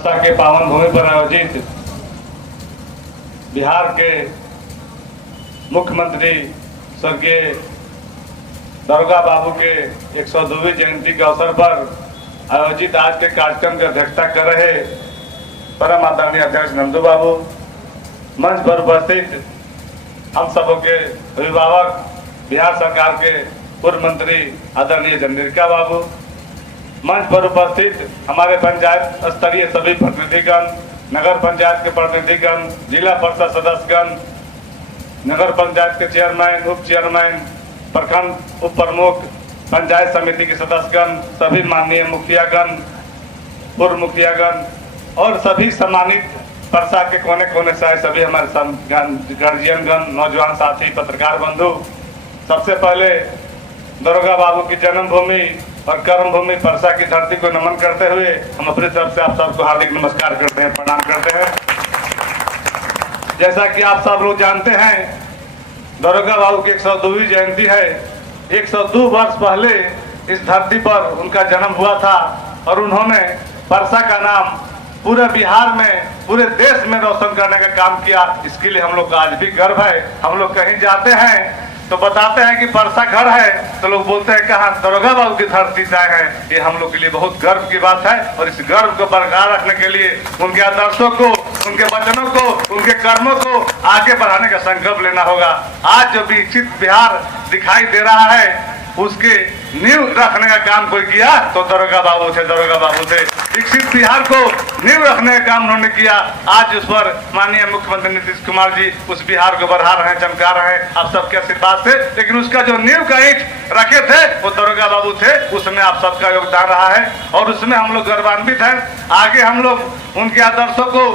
के पावन भूमि पर आयोजित बिहार के मुख्यमंत्री स्वर्गीय दरोगा बाबू के 102वीं जयंती के अवसर पर आयोजित आज के कार्यक्रम की अध्यक्षता कर रहे परम आदरणीय अध्यक्ष नंदू बाबू, मंच पर उपस्थित हम सबों के अभिभावक बिहार सरकार के पूर्व मंत्री आदरणीय चंद्रिका बाबू, मंच पर उपस्थित हमारे पंचायत स्तरीय सभी प्रतिनिधिगण, नगर पंचायत के प्रतिनिधिगण, जिला परिषद सदस्यगण, नगर पंचायत के चेयरमैन, उप चेयरमैन, प्रखंड उप प्रमुख, पंचायत समिति के सदस्यगण, सभी माननीय मुखियागण, पूर्व मुखियागण और सभी सम्मानित परसा के कोने कोने से आए सभी हमारे गार्जियनगण, नौजवान साथी, पत्रकार बंधु, सबसे पहले दरोगा बाबू की जन्मभूमि और कर्मभूमि परसा की धरती को नमन करते हुए हम अपनी तरफ से आप सबको हार्दिक नमस्कार करते हैं, प्रणाम करते हैं। जैसा कि आप सब लोग जानते हैं, दरोगा बाबू की 102वीं जयंती है। 102 वर्ष पहले इस धरती पर उनका जन्म हुआ था और उन्होंने परसा का नाम पूरे बिहार में, पूरे देश में रोशन करने का काम किया। इसके लिए हम लोग का आज भी गर्व है। हम लोग कहीं जाते हैं तो बताते हैं कि परसा घर है, तो लोग बोलते हैं कहाँ, दरोगा बाबू की धरती से आए हैं। ये हम लोग के लिए बहुत गर्व की बात है और इस गर्व को बरकरार रखने के लिए उनके आदर्शों को, उनके वचनों को, उनके कर्मों को आगे बढ़ाने का संकल्प लेना होगा। आज जो विकसित बिहार दिखाई दे रहा है उसके नींव रखने का काम कोई किया तो दरोगा बाबू थे। दरोगा बाबू थे, विकसित बिहार को नींव रखने का काम उन्होंने किया। आज उस पर माननीय मुख्यमंत्री नीतीश कुमार जी उस बिहार को बढ़ा रहे हैं, चमका रहे हैं आप सबके आशीर्वाद से। लेकिन उसका जो नींव का ईंट रखे थे वो दरोगा बाबू थे, उसमें आप सबका योगदान रहा है और उसमें हम लोग गौरवान्वित हैं। आगे हम लोग उनके आदर्शों को,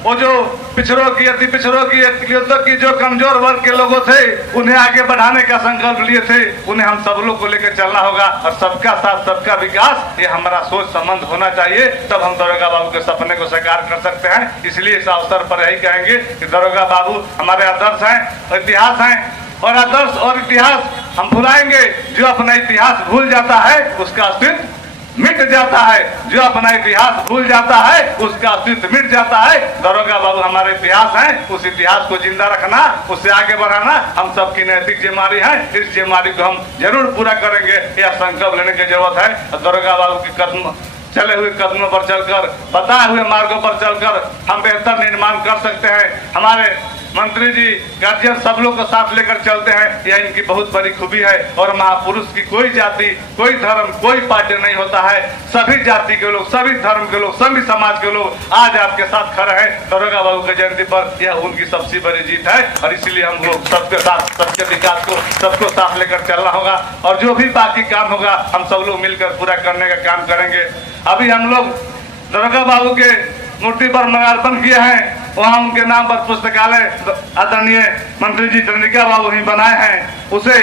वो जो पिछड़ों की, अति पिछड़ों की, युद्धों की जो कमजोर वर्ग के लोगों थे उन्हें आगे बढ़ाने का संकल्प लिए थे, उन्हें हम सब लोग को लेकर चलना होगा और सबका साथ सबका विकास, ये हमारा सोच संबंध होना चाहिए। तब हम दरोगा बाबू के सपने को साकार कर सकते हैं। इसलिए इस अवसर पर यही कहेंगे कि दरोगा बाबू हमारे आदर्श हैं, इतिहास हैं और आदर्श और इतिहास हम भुलाएंगे। जो अपना इतिहास भूल जाता है उसका अस्तित्व मिट जाता है, जो अपना इतिहास भूल जाता है उसका अस्तित्व मिट जाता है। दरोगा बाबू हमारे इतिहास हैं, उस इतिहास को जिंदा रखना, उससे आगे बढ़ाना हम सबकी नैतिक जिम्मेदारी है। इस जिम्मेदारी को हम जरूर पूरा करेंगे, यह संकल्प लेने की जरूरत है। दरोगा बाबू के कदम चले हुए कदमों पर चलकर, बताए हुए मार्गों पर चलकर हम बेहतर निर्माण कर सकते हैं। हमारे मंत्री जी, गार्जियन सब लोग को साथ लेकर चलते हैं, यह इनकी बहुत बड़ी खूबी है। और महापुरुष की कोई जाति, कोई धर्म, कोई पार्टी नहीं होता है। सभी जाति के लोग, सभी धर्म के लोग, सभी समाज के लोग आज आपके साथ खड़े हैं दरोगा बाबू की जयंती पर। यह उनकी सबसे बड़ी जीत है और इसीलिए हम लोग सबके साथ, सबके विकास को, सबको साथ लेकर चलना होगा और जो भी बाकी काम होगा हम सब लोग मिलकर पूरा करने का काम करेंगे। अभी हम लोग दरोगा बाबू के मूर्ति पर माल्यार्पण किए हैं, वहाँ उनके नाम पर पुस्तकालय आदरणीय मंत्री जी चंद्रिका बाबू ही बनाए हैं। उसे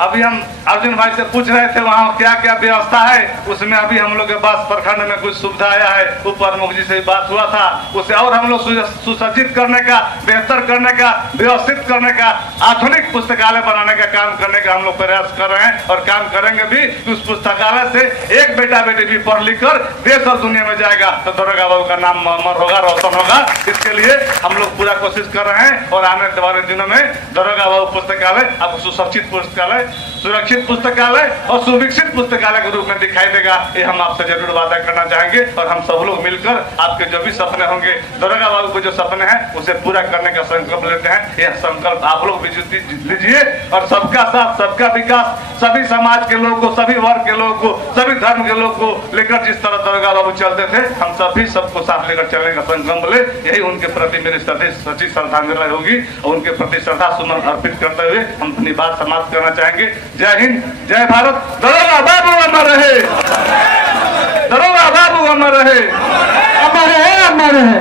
अभी हम अर्जुन भाई से पूछ रहे थे वहाँ क्या क्या व्यवस्था है, उसमें अभी हम लोग के पास प्रखंड में कुछ सुविधा आया है। उप प्रमुख जी से बात हुआ था, उसे और हम लोग सुसज्जित करने का, बेहतर करने का, व्यवस्थित करने का, आधुनिक पुस्तकालय बनाने का काम करने का हम लोग प्रयास कर रहे हैं और काम करेंगे भी। उस पुस्तकालय से एक बेटा बेटी भी पढ़ लिख कर देश और दुनिया में जाएगा तो दरोगा बाबू का नाम अमर होगा, रोशन होगा। इसके लिए हम लोग पूरा कोशिश कर रहे हैं और आने वाले दिनों में दरोगा बाबू पुस्तकालय आपको सुसज्जित पुस्तकालय, सुरक्षित पुस्तकालय और सुविकसित पुस्तकालय के रूप में दिखाई देगा। ये हम आपसे जरूर वादा करना चाहेंगे और हम सब लोग मिलकर आपके जो भी सपने होंगे, दरोगा बाबू को जो सपने हैं उसे पूरा करने का संकल्प लेते हैं। यह संकल्प आप लोग भी लीजिए और सबका साथ सबका विकास, सभी समाज के लोगों को, सभी वर्ग के लोगों को, सभी धर्म के लोगों को लेकर जिस तरह दरोगा बाबू चलते थे हम सभी सबको साथ लेकर चलने का संकल्प ले। यही उनके प्रति मेरी सच्ची श्रद्धांजलि होगी और उनके प्रति श्रद्धा सुमन अर्पित करते हुए हम अपनी बात समाप्त करना चाहेंगे। जय हिंद, जय भारत। दरोगा बाबू अमर रहे, दरोगा बाबू अमर रहे, अमर है, अमर है।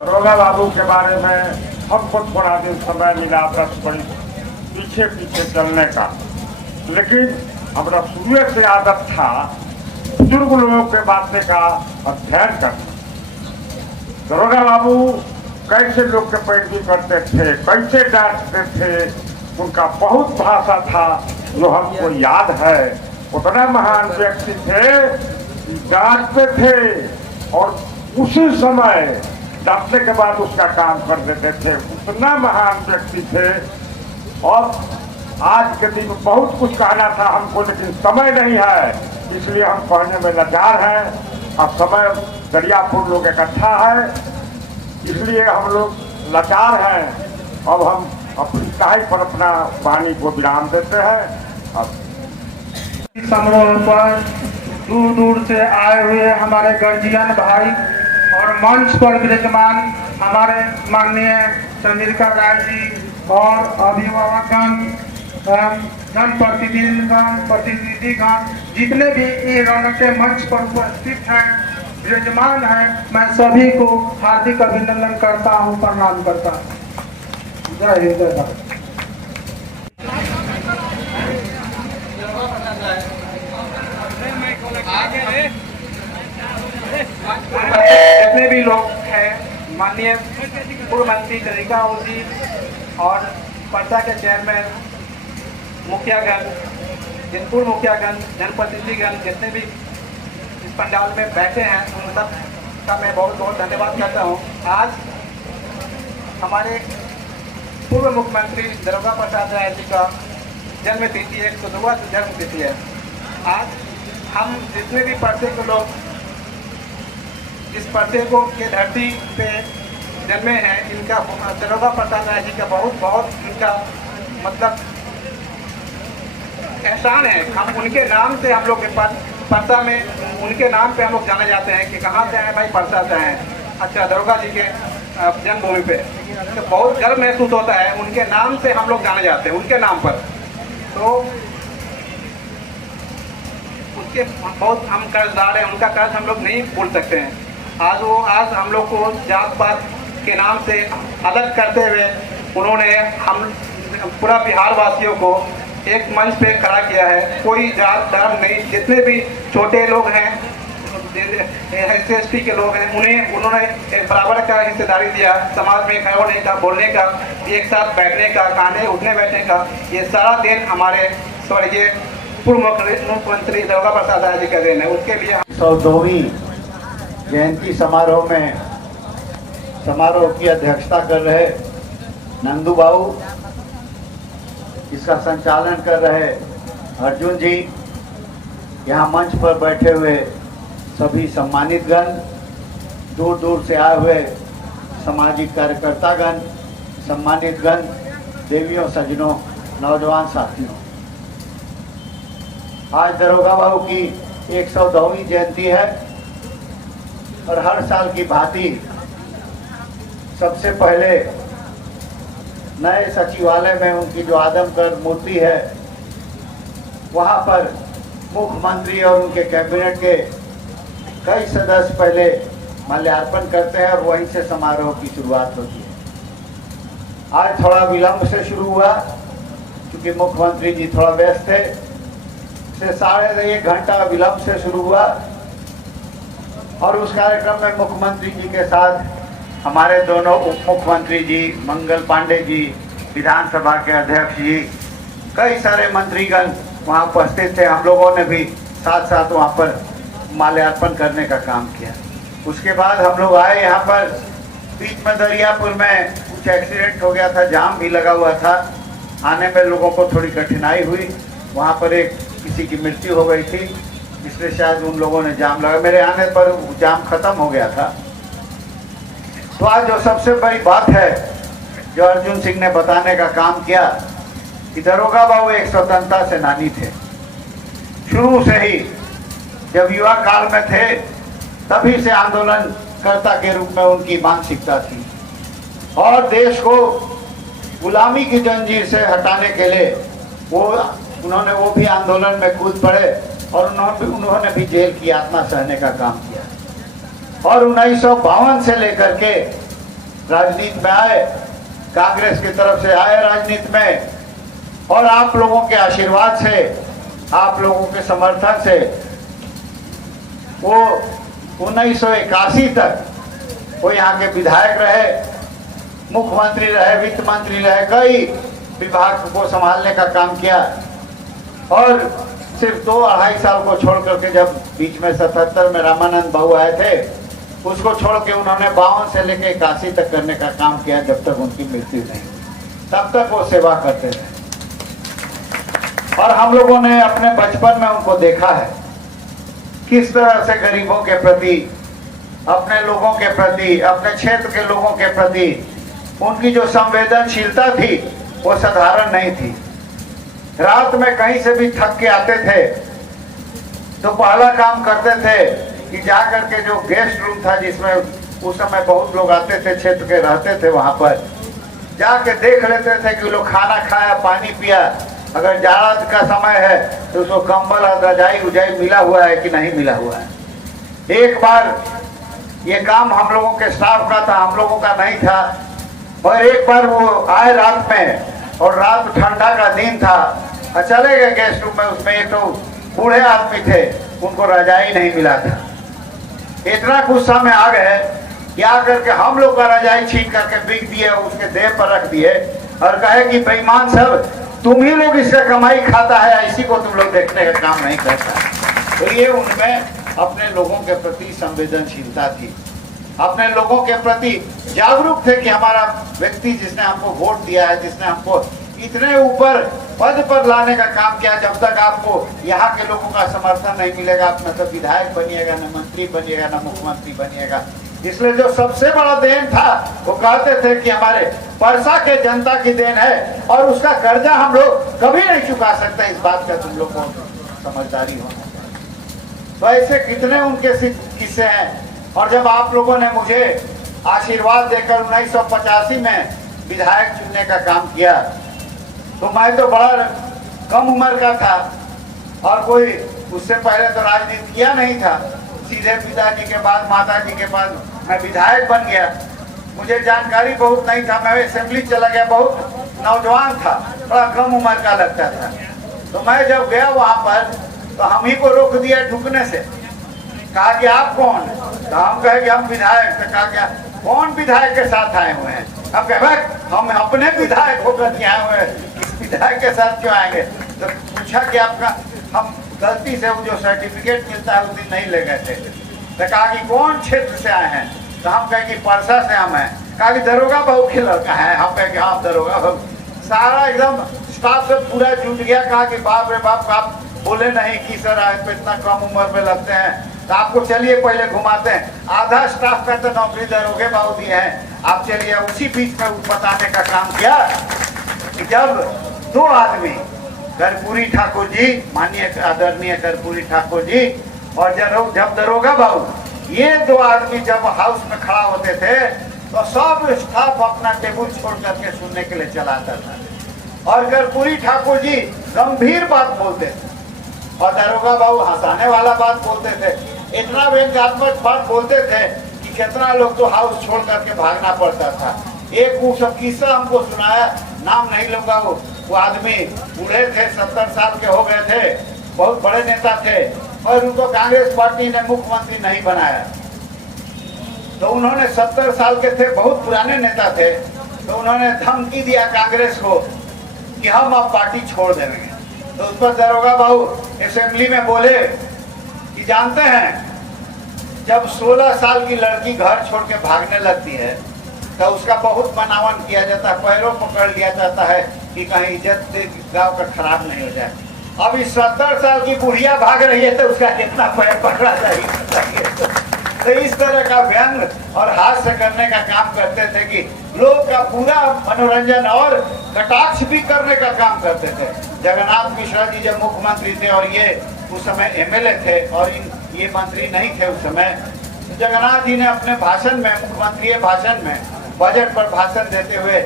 दरोगा बाबू के बारे में हमको थोड़ा दिन समय मिला 10 वर्ष पीछे पीछे चलने का, लेकिन हमारा शुरू से आदत था बुजुर्ग लोगों के बातें का अध्ययन करना। दरोगा बाबू कैसे लोग के पैरवी करते थे, कैसे डांटते थे, उनका बहुत भाषा था जो हमको याद है। उतना महान व्यक्ति थे, डांटते थे और उसी समय डरने के बाद उसका काम कर देते थे। उतना महान व्यक्ति थे। और आज के दिन बहुत कुछ कहना था हमको, लेकिन समय नहीं है, इसलिए हम कहने में लाचार हैं। और समय दरियापुर लोग इकट्ठा है, इसलिए हम लोग लाचार हैं। अब हम अपनी काहे पर अपना वाणी को विराम देते हैं। अब समारोह पर दूर दूर से आए हुए हमारे गार्जियन भाई और मंच पर विराजमान हमारे माननीय चंद्रिका राय जी और अभिभावकगण, प्रतिनिधिगण, जितने भी ये रौनक के मंच पर उपस्थित हैं, विराजमान हैं, मैं सभी को हार्दिक अभिनंदन करता हूँ, प्रणाम करता हूँ। जय हिंद, जय भारत। जितने भी लोग हैं, माननीय पूर्व मंत्री चंद्रिका जी और पर्सा के चेयरमैन, मुखियागण, पूर्व मुखियागण, जनप्रतिनिधिगण, जितने भी इस पंडाल में बैठे हैं, उन सब का मैं बहुत बहुत धन्यवाद करता हूँ। आज हमारे पूर्व मुख्यमंत्री दारोगा प्रसाद राय जी का जन्म तिथि, 102वां जन्म तिथि है। आज हम जितने भी पर्से के लोग इस पर्से को के धरती पे जन्मे हैं, इनका दारोगा प्रसाद राय जी का बहुत बहुत इनका मतलब एहसान है। हम उनके नाम से, हम लोग परसा में उनके नाम पे हम लोग जाने जाते हैं कि कहाँ से आए भाई, परसा से हैं। अच्छा, दारोगा जी के जन्मभूमि पे तो बहुत गर्व महसूस होता है। उनके नाम से हम लोग जाने जाते हैं, उनके नाम पर। तो उसके बहुत हम कर्जदार हैं, उनका कर्ज हम लोग नहीं भूल सकते हैं। आज हम लोग को जात पात के नाम से अलग करते हुए उन्होंने हम पूरा बिहार वासियों को एक मंच पे खड़ा किया है। कोई जात धर्म नहीं, जितने भी छोटे लोग हैं, SC के लोग हैं, उन्होंने एक बराबर का हिस्सेदारी दिया। समाज में खड़े होने का, बोलने का, एक साथ बैठने का, खाने उठने बैठने का, ये सारा दिन हमारे स्वर्गीय पूर्व मुख्यमंत्री दारोगा प्रसाद राय जी का दिन है। उसके लिए 102वीं जयंती समारोह में समारोह की अध्यक्षता कर रहे नंदू बाबू, इसका संचालन कर रहे अर्जुन जी, यहाँ मंच पर बैठे हुए सभी सम्मानित गण, दूर दूर से आए हुए सामाजिक कार्यकर्तागण, सम्मानित गण, देवियों, सज्जनों, नौजवान साथियों, आज दारोगा बाबू की 102वीं जयंती है। और हर साल की भांति सबसे पहले नए सचिवालय में उनकी जो आदमकद मूर्ति है, वहां पर मुख्यमंत्री और उनके कैबिनेट के कई सदस्य पहले माल्यार्पण करते हैं और वहीं से समारोह की शुरुआत होती है। आज थोड़ा विलंब से शुरू हुआ क्योंकि मुख्यमंत्री जी थोड़ा व्यस्त थे, से 1.5 घंटा विलंब से शुरू हुआ। और उस कार्यक्रम में मुख्यमंत्री जी के साथ हमारे दोनों उप मुख्यमंत्री जी, मंगल पांडे जी, विधानसभा के अध्यक्ष जी, कई सारे मंत्रीगण वहाँ उपस्थित थे। हम लोगों ने भी साथ साथ वहाँ पर माल्यार्पण करने का काम किया। उसके बाद हम लोग आए यहाँ पर, बीच में दरियापुर में कुछ एक्सीडेंट हो गया था, जाम भी लगा हुआ था, आने में लोगों को थोड़ी कठिनाई हुई। वहाँ पर एक किसी की मृत्यु हो गई थी, इसलिए शायद उन लोगों ने जाम लगा। मेरे आने पर जाम खत्म हो गया था। तो आज जो सबसे बड़ी बात है जो अर्जुन सिंह ने बताने का काम किया कि दारोगा बाबू एक स्वतंत्रता सेनानी थे। शुरू से ही जब युवा काल में थे तभी से आंदोलनकर्ता के रूप में उनकी मानसिकता थी और देश को गुलामी की जंजीर से हटाने के लिए उन्होंने वो भी आंदोलन में कूद पड़े और उन्होंने भी जेल की यातना सहने का काम किया। और 1952 से लेकर के राजनीति में आए, कांग्रेस की तरफ से आए राजनीति में, और आप लोगों के आशीर्वाद से, आप लोगों के समर्थन से वो 1981 तक वो यहाँ के विधायक रहे, मुख्यमंत्री रहे, वित्त मंत्री रहे, कई विभाग को संभालने का काम किया। और सिर्फ 2-2.5 साल को छोड़ करके जब बीच में 77 में रामानंद बाबू आए थे उसको छोड़ के उन्होंने 52 से लेकर 81 तक करने का काम किया, जब तक उनकी मृत्यु नहीं, तब तक वो सेवा करते थे। और हम लोगों ने अपने बचपन में उनको देखा है किस तरह से गरीबों के प्रति, अपने लोगों के प्रति, अपने क्षेत्र के लोगों के प्रति उनकी जो संवेदनशीलता थी वो साधारण नहीं थी। रात में कहीं से भी थक के आते थे तो पहला काम करते थे कि जा करके जो गेस्ट रूम था, जिसमें उस समय बहुत लोग आते थे, क्षेत्र के रहते थे, वहां पर जाके देख लेते थे कि लोग खाना खाया, पानी पिया, अगर जाड़ा का समय है तो उसको कंबल और रजाई उजाई मिला हुआ है कि नहीं मिला हुआ है। एक बार ये काम हम लोगों के स्टाफ का था, हम लोगों का नहीं था। और एक बार वो आए रात में, और रात ठंडा का दिन था, और चले गए गेस्ट रूम में। उसमें एक तो बूढ़े आदमी थे, उनको रजाई नहीं मिला था। इतना गुस्सा में आ गए कि आकर के हम लोग का रजाई छीन करके बिक दिए, उसके देह पर रख दिए और कहे कि बेईमान सब, तुम ही लोग इसका कमाई खाता है, इसी को तुम लोग देखने का काम नहीं करता। तो ये उनमें अपने लोगों के प्रति संवेदनशीलता थी, अपने लोगों के प्रति जागरूक थे कि हमारा व्यक्ति जिसने हमको वोट दिया है, जिसने हमको इतने ऊपर पद पर लाने का काम किया, जब तक आपको यहाँ के लोगों का समर्थन नहीं मिलेगा, आप न तो विधायक बनिएगा, न मंत्री बनिएगा, न मुख्यमंत्री बनिएगा। इसलिए जो सबसे बड़ा देन था वो कहते थे कि हमारे परसा के जनता की देन है और उसका कर्जा हम लोग कभी नहीं चुका सकते। इस बात का तुम लोग को समझदारी होना चाहिए। तो ऐसे कितने उनके किस्से हैं। और जब आप लोगों ने मुझे आशीर्वाद देकर 1985 में विधायक चुनने का काम किया, तो मैं तो बड़ा कम उम्र का था और कोई उससे पहले तो राजनीति किया नहीं था। सीधे पिताजी के बाद, माताजी के बाद मैं विधायक बन गया। मुझे जानकारी बहुत नहीं था, मैं असेंबली चला गया, बहुत नौजवान था, बड़ा कम उम्र का लगता था। तो मैं जब गया वहां पर तो हम ही को रोक दिया ढुकने से। कहा कि आप कौन? तो हम कहे कि हम विधायक। तो कहा क्या कौन विधायक के साथ आए हुए हैं? हम कहे हम अपने विधायक होकर के आए हुए हैं, इस विधायक के साथ क्यों आएंगे? तो पूछा कि आपका, हम गलती से वो जो सर्टिफिकेट मिलता है उस दिन नहीं ले गए थे। तो कहा कि कौन क्षेत्र से आए हैं? तो हम कहे कि परसा से हम हैं। कहा कि दरोगा बहू के लड़का है? हम कहे कि हाँ दरोगा बहू। सारा एकदम स्टाफ से पूरा जुट गया। कहा कि बाप रे बाप, आप बोले नहीं कि सर आप इतना कम उम्र में लगते हैं, तो आपको चलिए पहले घुमाते हैं। आधा स्टाफ का तो नौकरी दरोगे बाबू दिए हैं, आप चलिए। उसी बीच में बताने का काम किया कि जब दो आदमी, कर्पूरी ठाकुर जी, माननीय आदरणीय कर्पूरी ठाकुर जी, और जब दरोगा बाबू, ये दो आदमी जब हाउस में खड़ा होते थे तो सब स्टाफ अपना टेबल छोड़ करके सुनने के लिए चलाता था। और कर्पूरी ठाकुर जी गंभीर बात बोलते थे और दरोगा बाबू हंसाने वाला बात बोलते थे। इतना व्यंग्यात्मक बात बोलते थे कि कितना लोग तो हाउस छोड़ करके भागना पड़ता था। एक वो सब किस्सा हमको सुनाया, नाम नहीं लूंगा। वो आदमी बूढ़े थे, 70 साल के हो गए थे, बहुत बड़े नेता थे, और उनको कांग्रेस पार्टी ने मुख्यमंत्री नहीं बनाया। तो उन्होंने 70 साल के थे, बहुत पुराने नेता थे, तो उन्होंने धमकी दिया कांग्रेस को कि हम अब पार्टी छोड़ देंगे। तो उस पर दरोगा बाबू असेंबली में बोले कि जानते हैं, जब 16 साल की लड़की घर छोड़ के भागने लगती है तो उसका बहुत मनावन किया जाता है, पैरों पकड़ लिया जाता है कि कहीं इज्जत गांव का खराब नहीं हो जाए। अब इस 70 साल की बुढ़िया भाग रही है तो उसका कितना पैर पकड़ा जाएगा। तो इस तरह का व्यंग और हास्य करने का काम करते थे कि लोग का पूरा मनोरंजन और कटाक्ष भी करने का काम करते थे। जगन्नाथ मिश्रा जी जब मुख्यमंत्री थे और ये उस समय एमएलए थे और ये मंत्री नहीं थे उस समय, जगन्नाथ जी ने अपने भाषण में, मुख्यमंत्री भाषण में, बजट पर भाषण देते हुए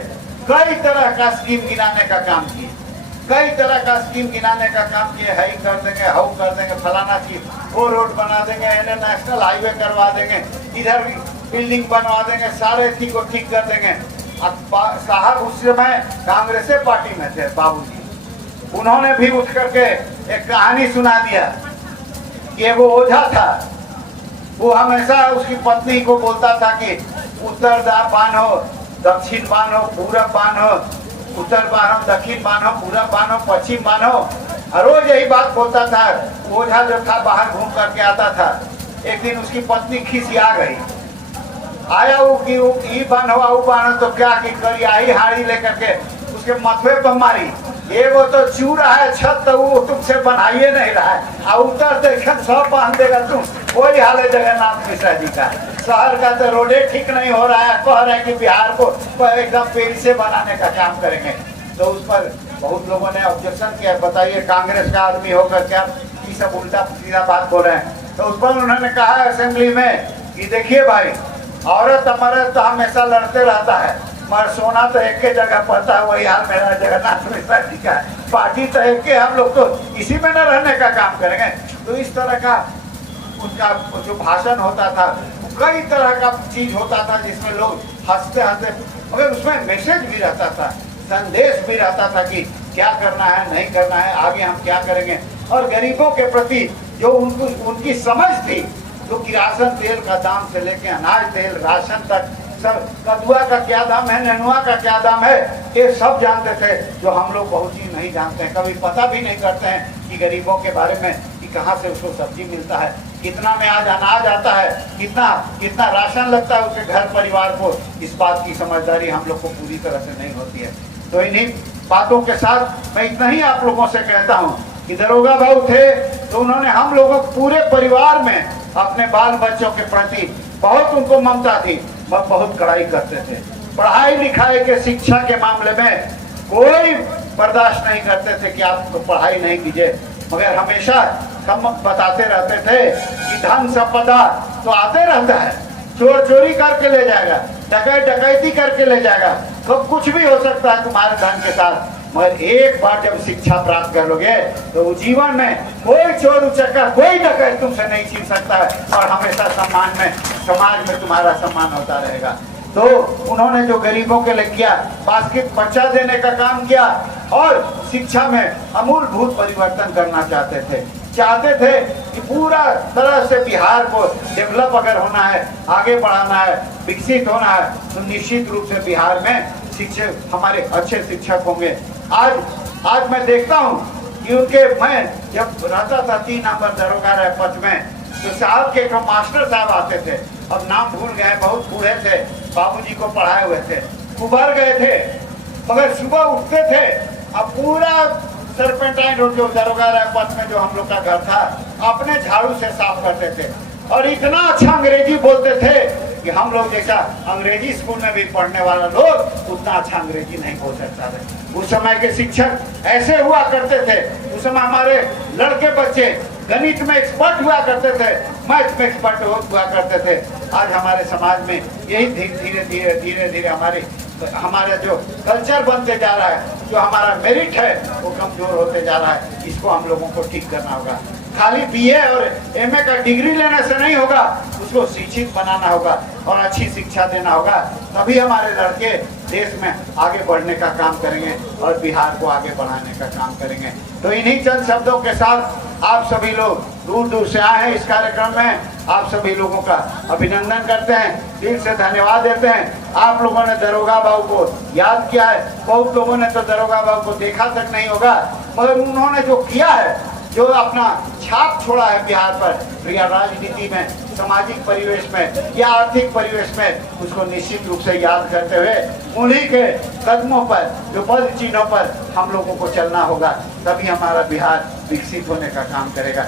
कई तरह का स्कीम गिनाने का काम किए, कई तरह का स्कीम गिनाने का काम किए। हई कर देंगे, हाउ कर देंगे, फलाना चीज, वो रोड बना देंगे, नेशनल हाईवे करवा देंगे, इधर बिल्डिंग बनवा देंगे, सारे चीज को ठीक कर देंगे। साहब उस समय कांग्रेस पार्टी में थे बाबूजी, उन्होंने भी उठ करके एक कहानी सुना दिया कि वो ओझा था, वो हमेशा उसकी पत्नी को बोलता था कि उत्तर बान्हो, दक्षिण बान्हो, पूरब बान्हो, उत्तर बान्हो, दक्षिण बान्हो, पूरब बान्हो, पश्चिम बान्हो, और रोज यही बात बोलता था। ओझा जो था बाहर घूम करके आता था। एक दिन उसकी पत्नी खिसिया गई आया वो कि ई बन हुआ वो बन तो क्या की करी आई हाड़ी लेकर के उसके मथुए पर मारी। एगो तो चू रहा है छत तो वो तुमसे बनाइए नहीं रहा है, और उतर देखे सब बांध देगा तुम। वही हाल है जगन्नाथ मिश्रा जी का। शहर का तो रोडे ठीक नहीं हो रहा है, कह रहे हैं कि बिहार को एकदम पेड़ से बनाने का काम करेंगे। तो उस पर बहुत लोगों ने ऑब्जेक्शन किया, बताइए कांग्रेस का आदमी होकर क्या ये सब उल्टा सीधा बात बोल रहे हैं। तो उस पर उन्होंने कहा असेंबली में कि देखिए भाई, औरत मर्द तो हमेशा लड़ते रहता है, मगर सोना तो एक के जगह पड़ता है। वही हाल मेरा जगन्नाथ मिश्रा जी का है। पार्टी तो एक के, हम लोग तो इसी में न रहने का काम करेंगे। तो इस तरह का उनका जो भाषण होता था, कई तरह का चीज होता था जिसमें लोग हंसते हंसते, मगर उसमें मैसेज भी रहता था, संदेश भी रहता था कि क्या करना है नहीं करना है, आगे हम क्या करेंगे। और गरीबों के प्रति जो उनकी समझ थी, जो किरासन तेल का दाम से लेके अनाज तेल राशन तक सब, कदुआ का क्या दाम है, नेनुआ का क्या दाम है, ये सब जानते थे, जो हम लोग बहुत ही नहीं जानते हैं। कभी पता भी नहीं करते हैं कि गरीबों के बारे में कि कहाँ से उसको सब्जी मिलता है, कितना में आज अनाज आता है, कितना कितना राशन लगता है उसके घर परिवार को। इस बात की समझदारी हम लोग को पूरी तरह से नहीं होती है। तो इन्हीं बातों के साथ मैं इतना ही आप लोगों से कहता हूँ कि दरोगा बाबू थे तो उन्होंने हम लोगों पूरे परिवार में अपने बाल बच्चों के प्रति बहुत उनको ममता थी, वह बहुत कड़ाई करते थे। पढ़ाई लिखाई के शिक्षा के मामले में कोई बर्दाश्त नहीं करते थे कि आप तो पढ़ाई नहीं कीजिए, मगर हमेशा हम बताते रहते थे कि धन संपदा तो आते रहता है, चोर चोरी करके ले जाएगा, डकैत डकैती करके ले जाएगा, तो कुछ भी हो सकता है तुम्हारे धन के साथ, मगर एक बार जब शिक्षा प्राप्त कर लोगे तो जीवन में कोई चोर उचक्का कोई डकैत तुमसे नहीं छीन सकता है, और हमेशा सम्मान में समाज में तुम्हारा सम्मान होता रहेगा। तो उन्होंने जो गरीबों के लिए किया, बास्केट बच्चा देने का काम किया, और शिक्षा में अमूलभूत परिवर्तन करना चाहते थे कि पूरा तरह से बिहार को डेवलप अगर होना है, आगे बढ़ाना है, विकसित होना है, तो निश्चित रूप से बिहार में शिक्षक हमारे अच्छे शिक्षक होंगे। आज मैं देखता हूँ कि मैं जब रहता था 3 नंबर दरोगा रैपत में, तो साहब के एक मास्टर साहब आते थे, अब नाम भूल गए, बहुत बूढ़े थे, बाबूजी को पढ़ाए हुए थे, उभर गए थे, मगर सुबह उठते थे, अब पूरा सरपेंटाइन रोड जो दरोगा रैपत में जो हम लोग का घर था, अपने झाड़ू से साफ करते थे, और इतना अच्छा अंग्रेजी बोलते थे कि हम लोग जैसा अंग्रेजी स्कूल में भी पढ़ने वाला लोग उतना अच्छा अंग्रेजी नहीं बोल सकता था। उस समय के शिक्षक ऐसे हुआ करते थे। उस समय हमारे लड़के बच्चे गणित में एक्सपर्ट हुआ करते थे, मैथ में एक्सपर्ट हुआ करते थे। आज हमारे समाज में यही धीरे धीरे हमारा जो कल्चर बनते जा रहा है, जो हमारा मेरिट है वो कमजोर होते जा रहा है। इसको हम लोगों को ठीक करना होगा। खाली बीए और एमए का डिग्री लेने से नहीं होगा, उसको शिक्षित बनाना होगा और अच्छी शिक्षा देना होगा, तभी हमारे लड़के देश में आगे बढ़ने का काम करेंगे और बिहार को आगे बढ़ाने का काम करेंगे। तो इन्हीं चंद शब्दों के साथ आप सभी लोग दूर दूर से आए हैं इस कार्यक्रम में, आप सभी लोगों का अभिनंदन करते हैं, दिल से धन्यवाद देते हैं। आप लोगों ने दरोगा बाबू को याद किया है, बहुत लोगों ने तो दरोगा बाबू को देखा तक नहीं होगा, मगर उन्होंने जो किया है, जो अपना छाप छोड़ा है बिहार पर, या राजनीति में, सामाजिक परिवेश में या आर्थिक परिवेश में, उसको निश्चित रूप से याद करते हुए उन्हीं के कदमों पर, जो पद चिन्हों पर हम लोगों को चलना होगा, तभी हमारा बिहार विकसित होने का काम करेगा।